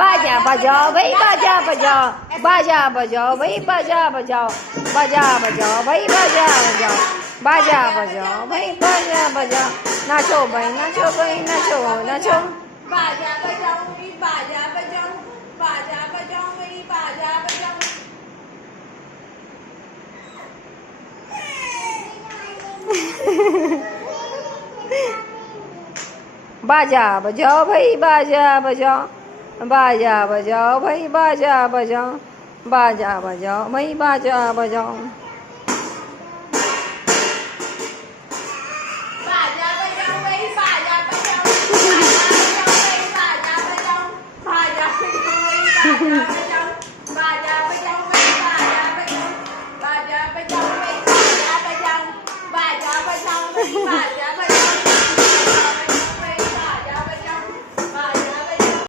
बाजा बजाओ भाई बाजा बजाओ बाजा बजाओ भाई बाजा बजाओ बाजा बजाओ भाई बाजा बजाओ बाजा बजाओ भाई बाजा बजाओ नाचो भाई नाचो भाई नाचो नाचो बाजा बजाओ भाई बाजा बजाओ बाजा बजाओ भाई बाजा बजाओ बाजा बजाओ भाई बाजा बजाओ बाजा बजाओ भाई बाजा बजाओ बाजा बजाओ भाई बाजा बजाओ बाजा बजाओ भाई बाजा बजाओ बाजा बजाओ बाजा बजाओ बाजा बजाओ बाजा बजाओ बाजा बजाओ बाजा बजाओ बाजा बजाओ बाजा बजाओ बाजा बजाओ